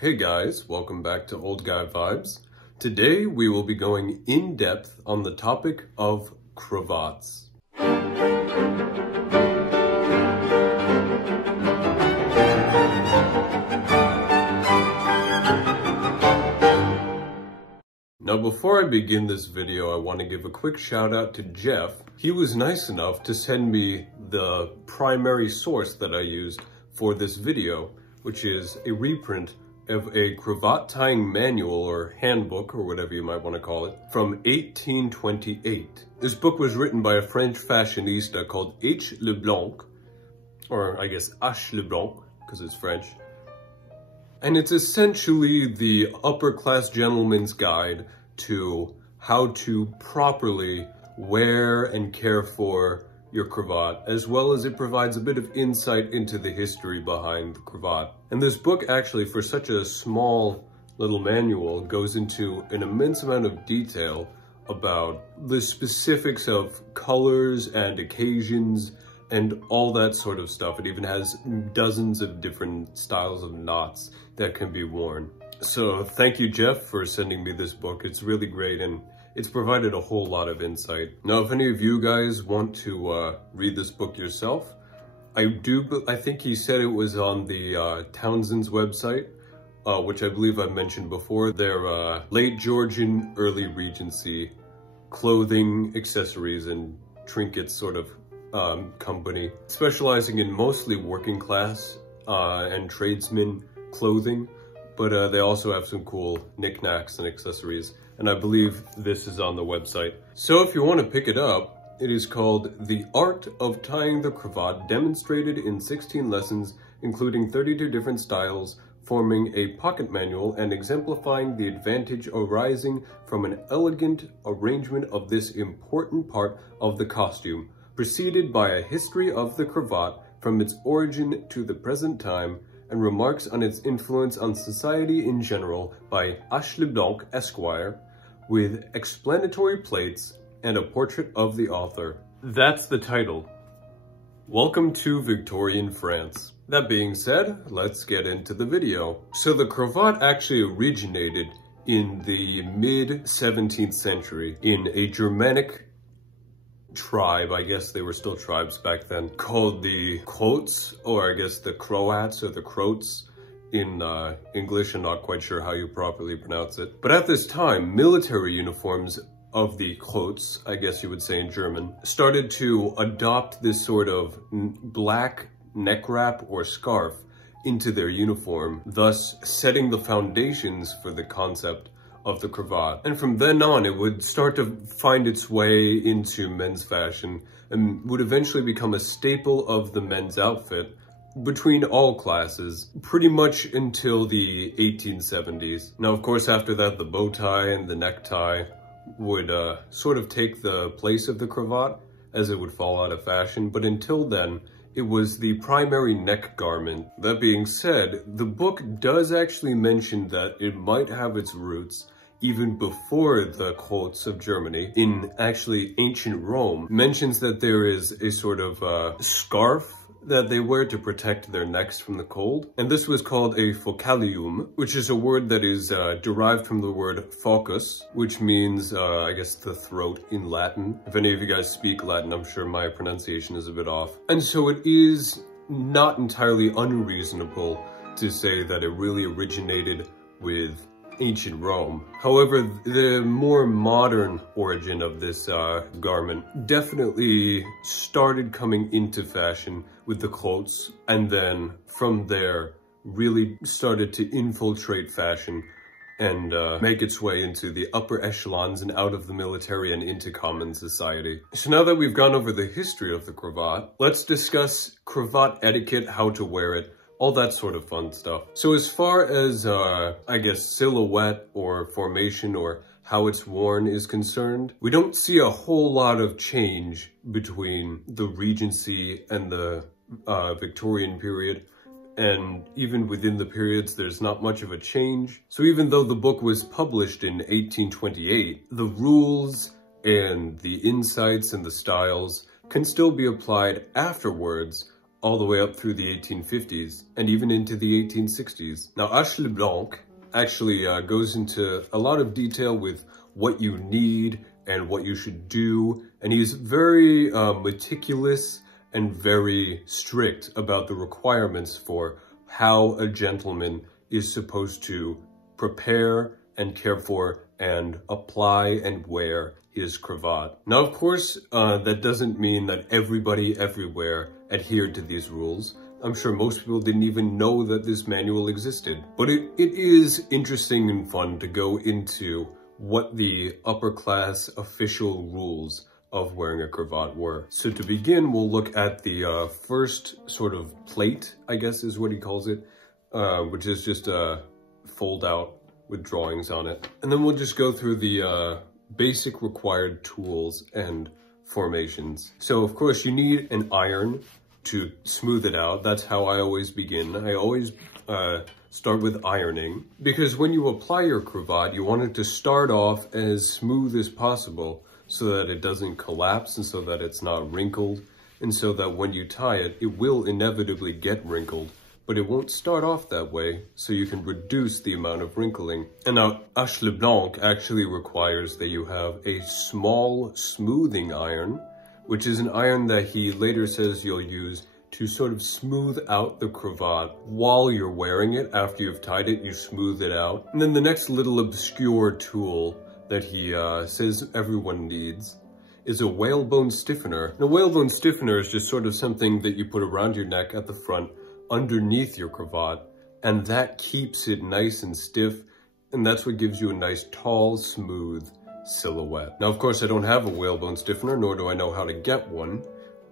Hey guys, welcome back to Old Guy Vibes. Today we will be going in depth on the topic of cravats. Now before I begin this video, I want to give a quick shout out to Jeff. He was nice enough to send me the primary source that I used for this video, which is a reprint of a cravat tying manual or handbook or whatever you might want to call it from 1828. This book was written by a French fashionista called H. Leblanc, or I guess H. Leblanc because it's French. And it's essentially the upper class gentleman's guide to how to properly wear and care for your cravat, as well as it provides a bit of insight into the history behind the cravat. And this book actually, for such a small little manual, goes into an immense amount of detail about the specifics of colors and occasions and all that sort of stuff. It even has dozens of different styles of knots that can be worn. So thank you, Jeff, for sending me this book. It's really great and it's provided a whole lot of insight. Now, if any of you guys want to read this book yourself, I think he said it was on the Townsend's website, which I believe I've mentioned before. They're late Georgian, early Regency clothing, accessories, and trinkets sort of company, specializing in mostly working class and tradesmen clothing, but they also have some cool knickknacks and accessories, and I believe this is on the website. So if you want to pick it up, it is called The Art of Tying the Cravat, demonstrated in 16 lessons, including 32 different styles, forming a pocket manual and exemplifying the advantage arising from an elegant arrangement of this important part of the costume, preceded by a history of the cravat from its origin to the present time, and remarks on its influence on society in general by H. Leblanc, Esquire, with explanatory plates and a portrait of the author. That's the title. Welcome to Victorian France. That being said, let's get into the video. So the cravat actually originated in the mid-17th century in a Germanic tribe, I guess they were still tribes back then, called the Cravat, or I guess the Cravats or the Croats in English. I'm not quite sure how you properly pronounce it. But at this time, military uniforms of the Cravats, I guess you would say in German, started to adopt this sort of black neck wrap or scarf into their uniform, thus setting the foundations for the concept of the cravat. And from then on, it would start to find its way into men's fashion and would eventually become a staple of the men's outfit between all classes, pretty much until the 1870s. Now, of course, after that, the bow tie and the necktie would sort of take the place of the cravat as it would fall out of fashion, but until then, it was the primary neck garment. That being said, the book does actually mention that it might have its roots even before the Cravats of Germany, in actually ancient Rome. Mentions that there is a sort of scarf that they wear to protect their necks from the cold. And this was called a Focalium, which is a word that is derived from the word focus, which means, I guess, the throat in Latin. If any of you guys speak Latin, I'm sure my pronunciation is a bit off. And so it is not entirely unreasonable to say that it really originated with ancient Rome. However, the more modern origin of this garment definitely started coming into fashion with the Cravats, and then from there really started to infiltrate fashion and make its way into the upper echelons and out of the military and into common society. So now that we've gone over the history of the cravat, let's discuss cravat etiquette, how to wear it, all that sort of fun stuff. So as far as, I guess, silhouette or formation or how it's worn is concerned, we don't see a whole lot of change between the Regency and the Victorian period. And even within the periods, there's not much of a change. So even though the book was published in 1828, the rules and the insights and the styles can still be applied afterwards all the way up through the 1850s and even into the 1860s. Now, H. Leblanc actually goes into a lot of detail with what you need and what you should do, and he's very meticulous and very strict about the requirements for how a gentleman is supposed to prepare and care for and apply and wear his cravat. Now, of course, that doesn't mean that everybody everywhere adhered to these rules. I'm sure most people didn't even know that this manual existed. But it is interesting and fun to go into what the upper class official rules of wearing a cravat were. So to begin, we'll look at the first sort of plate, I guess is what he calls it, which is just a fold out with drawings on it. And then we'll just go through the basic required tools and formations. So of course you need an iron to smooth it out. That's how I always begin. I always start with ironing, because when you apply your cravat, you want it to start off as smooth as possible so that it doesn't collapse and so that it's not wrinkled, and so that when you tie it, it will inevitably get wrinkled, but it won't start off that way, so you can reduce the amount of wrinkling. And now, H. Leblanc actually requires that you have a small smoothing iron, which is an iron that he later says you'll use to sort of smooth out the cravat while you're wearing it. After you've tied it, you smooth it out. And then the next little obscure tool that he says everyone needs is a whalebone stiffener. Now, whalebone stiffener is just sort of something that you put around your neck at the front underneath your cravat, and that keeps it nice and stiff, and that's what gives you a nice tall, smooth silhouette. Now, of course, I don't have a whalebone stiffener, nor do I know how to get one,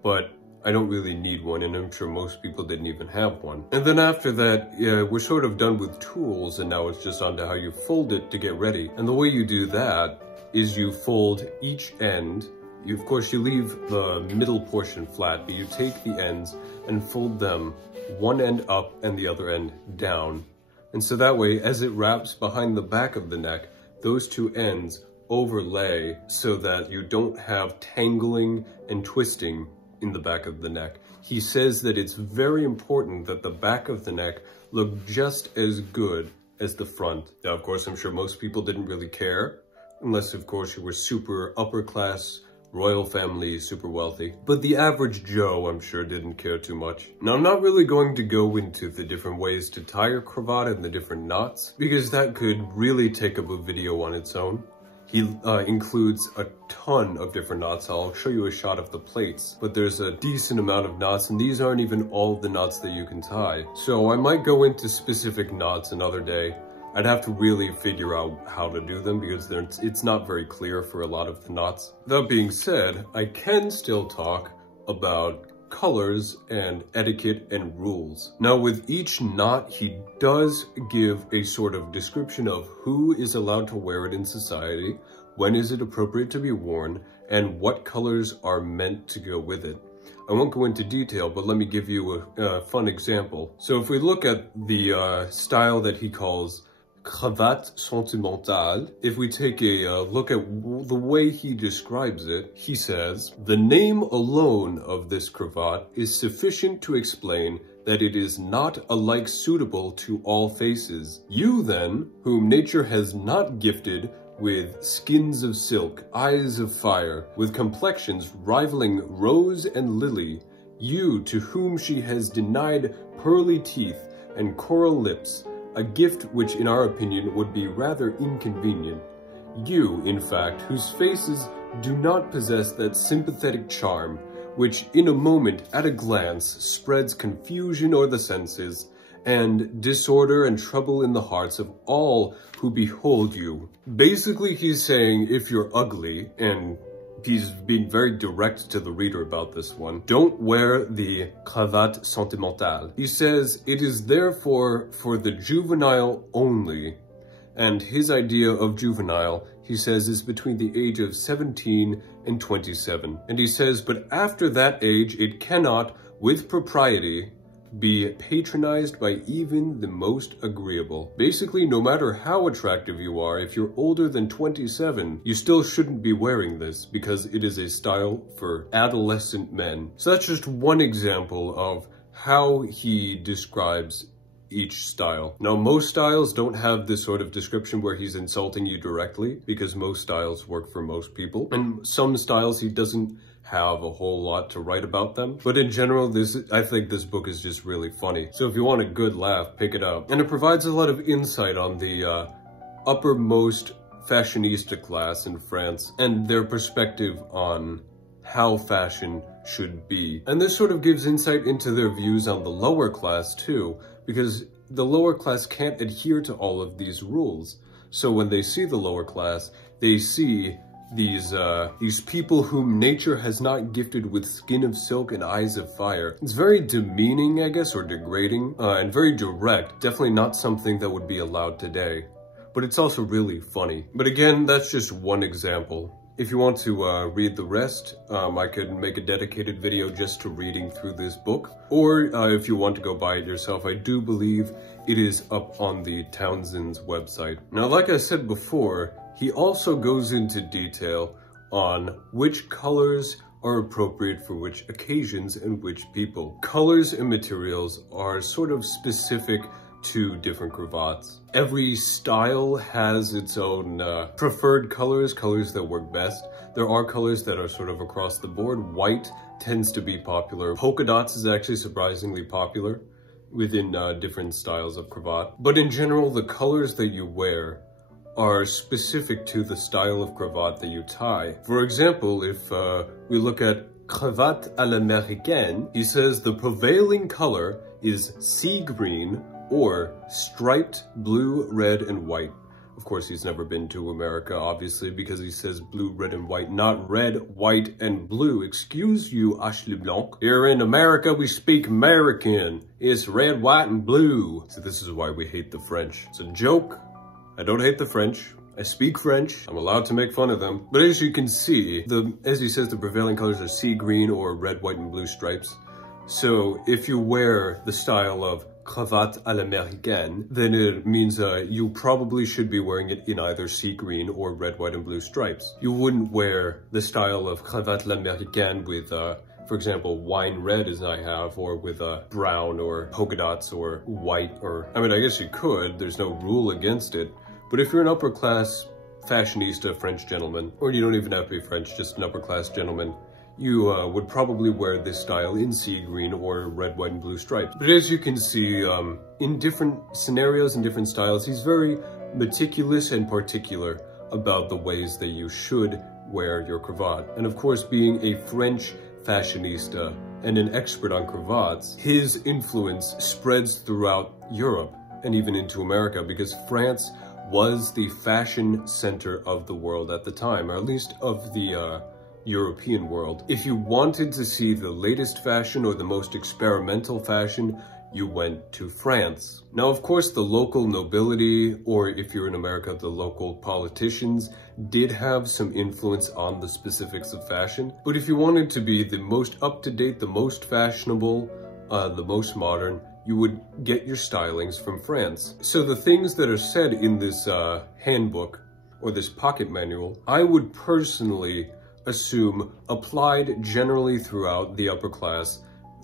but I don't really need one, and I'm sure most people didn't even have one. And then after that, we're sort of done with tools, and now it's just on to how you fold it to get ready. And the way you do that is you fold each end. Of course, you leave the middle portion flat, but you take the ends and fold them one end up and the other end down. And so that way, as it wraps behind the back of the neck, those two ends overlay so that you don't have tangling and twisting in the back of the neck. He says that it's very important that the back of the neck look just as good as the front. Now, of course, I'm sure most people didn't really care, unless, of course, you were super upper class, royal family, super wealthy. But the average Joe, I'm sure, didn't care too much. Now, I'm not really going to go into the different ways to tie your cravat and the different knots, because that could really take up a video on its own. He includes a ton of different knots. I'll show you a shot of the plates, but there's a decent amount of knots, and these aren't even all the knots that you can tie. So I might go into specific knots another day. I'd have to really figure out how to do them because it's not very clear for a lot of the knots. That being said, I can still talk about colors and etiquette and rules. Now, with each knot, he does give a sort of description of who is allowed to wear it in society, when is it appropriate to be worn, and what colors are meant to go with it. I won't go into detail, but let me give you a fun example. So if we look at the style that he calls Cravat sentimentale, if we take a look at the way he describes it, he says, "The name alone of this cravat is sufficient to explain that it is not alike suitable to all faces. You then, whom nature has not gifted with skins of silk, eyes of fire, with complexions rivaling rose and lily, you to whom she has denied pearly teeth and coral lips, a gift which in our opinion would be rather inconvenient. You, in fact, whose faces do not possess that sympathetic charm, which in a moment, at a glance, spreads confusion o'er the senses, and disorder and trouble in the hearts of all who behold you." Basically, he's saying if you're ugly, and he's being very direct to the reader about this one, don't wear the cravate sentimentale. He says it is therefore for the juvenile only, and his idea of juvenile, he says, is between the age of 17 and 27. And he says, but after that age, it cannot, with propriety, be patronized by even the most agreeable. Basically, no matter how attractive you are, if you're older than 27, you still shouldn't be wearing this because it is a style for adolescent men. So that's just one example of how he describes each style. Now, most styles don't have this sort of description where he's insulting you directly, because most styles work for most people. And some styles he doesn't have a whole lot to write about them. But in general, I think this book is just really funny. So if you want a good laugh, pick it up. And it provides a lot of insight on the uppermost fashionista class in France and their perspective on how fashion should be. And this sort of gives insight into their views on the lower class too, because the lower class can't adhere to all of these rules. So when they see the lower class, they see these people whom nature has not gifted with skin of silk and eyes of fire. It's very demeaning, I guess, or degrading, and very direct. Definitely not something that would be allowed today. But it's also really funny. But again, that's just one example. If you want to read the rest, I could make a dedicated video just to reading through this book. Or if you want to go buy it yourself, I do believe it is up on the Townsend's website. Now, like I said before, he also goes into detail on which colors are appropriate for which occasions and which people. Colors and materials are sort of specific to different cravats. Every style has its own preferred colors that work best. There are colors that are sort of across the board. White tends to be popular. Polka dots is actually surprisingly popular within different styles of cravat. But in general, the colors that you wear are specific to the style of cravat that you tie. For example, if we look at Cravat à l'américaine, he says the prevailing color is sea green or striped blue, red, and white. Of course, he's never been to America, obviously, because he says blue, red, and white, not red, white, and blue. Excuse you, Ashley Blanc. Here in America, we speak American. It's red, white, and blue. So this is why we hate the French. It's a joke. I don't hate the French. I speak French. I'm allowed to make fun of them. But as you can see, as he says, the prevailing colors are sea green or red, white, and blue stripes. So if you wear the style of cravat à l'américaine, then it means you probably should be wearing it in either sea green or red, white, and blue stripes. You wouldn't wear the style of cravat à l'américaine with, for example, wine red as I have, or with brown or polka dots or white, or, I mean, I guess you could, there's no rule against it. But if you're an upper class fashionista French gentleman, or you don't even have to be French, just an upper class gentleman, you would probably wear this style in sea green or red, white, and blue stripes. But as you can see, in different scenarios and different styles, he's very meticulous and particular about the ways that you should wear your cravat. And of course, being a French fashionista and an expert on cravats, his influence spreads throughout Europe and even into America, because France was the fashion center of the world at the time, or at least of the European world. If you wanted to see the latest fashion or the most experimental fashion, you went to France. Now, of course, the local nobility, or if you're in America, the local politicians, did have some influence on the specifics of fashion. But if you wanted to be the most up-to-date, the most fashionable, the most modern, you would get your stylings from France. So the things that are said in this handbook, or this pocket manual, I would personally assume applied generally throughout the upper class,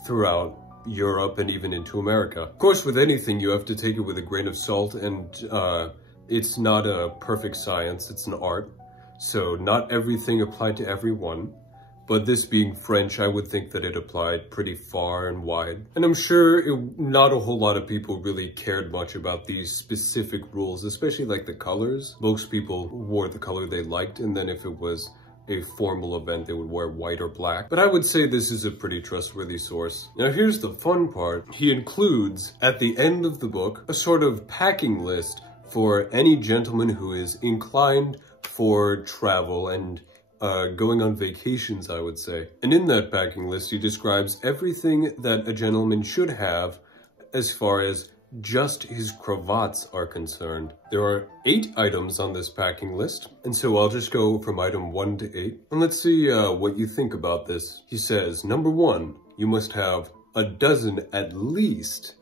throughout Europe, and even into America. Of course, with anything, you have to take it with a grain of salt, and it's not a perfect science, it's an art. So not everything applied to everyone. But this being French, I would think that it applied pretty far and wide. And I'm sure not a whole lot of people really cared much about these specific rules, especially like the colors. Most people wore the color they liked, and then if it was a formal event, they would wear white or black. But I would say this is a pretty trustworthy source. Now here's the fun part. He includes, at the end of the book, a sort of packing list for any gentleman who is inclined for travel and going on vacations, I would say. And in that packing list, he describes everything that a gentleman should have as far as just his cravats are concerned. There are 8 items on this packing list, and so I'll just go from item 1 to 8. And let's see what you think about this. He says, number 1, you must have a dozen at least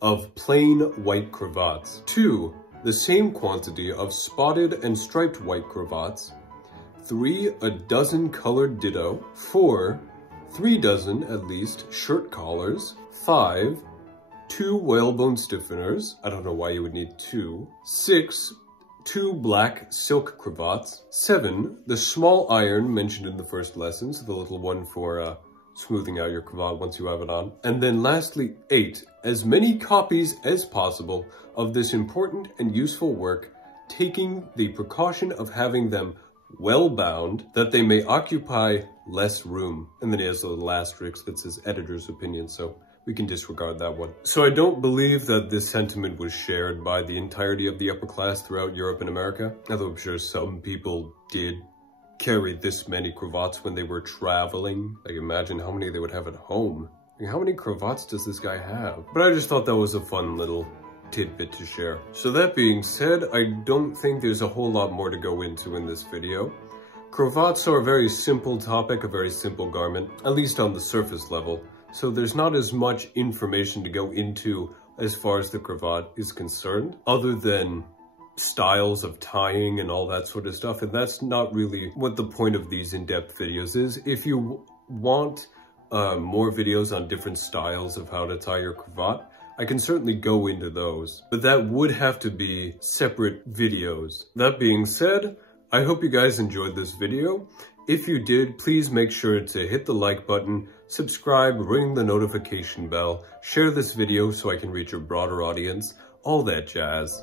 of plain white cravats. 2, the same quantity of spotted and striped white cravats. 3, a dozen colored ditto. 4, 3 dozen at least shirt collars. 5, 2 whalebone stiffeners. I don't know why you would need 2. 6, 2 black silk cravats. 7, the small iron mentioned in the first lesson, so the little one for smoothing out your cravat once you have it on. And then lastly, 8, as many copies as possible of this important and useful work, taking the precaution of having them well bound, that they may occupy less room. And then he has a little asterisk that says editor's opinion, so we can disregard that one. So I don't believe that this sentiment was shared by the entirety of the upper class throughout Europe and America, although I'm sure some people did carry this many cravats when they were traveling. Like, imagine how many they would have at home. Like, how many cravats does this guy have? But I just thought that was a fun little tidbit to share. So that being said, I don't think there's a whole lot more to go into in this video. Cravats are a very simple topic, a very simple garment, at least on the surface level. So there's not as much information to go into as far as the cravat is concerned, other than styles of tying and all that sort of stuff. And that's not really what the point of these in-depth videos is. If you want more videos on different styles of how to tie your cravat, I can certainly go into those, but that would have to be separate videos. That being said, I hope you guys enjoyed this video. If you did, please make sure to hit the like button, subscribe, ring the notification bell, share this video so I can reach a broader audience, all that jazz.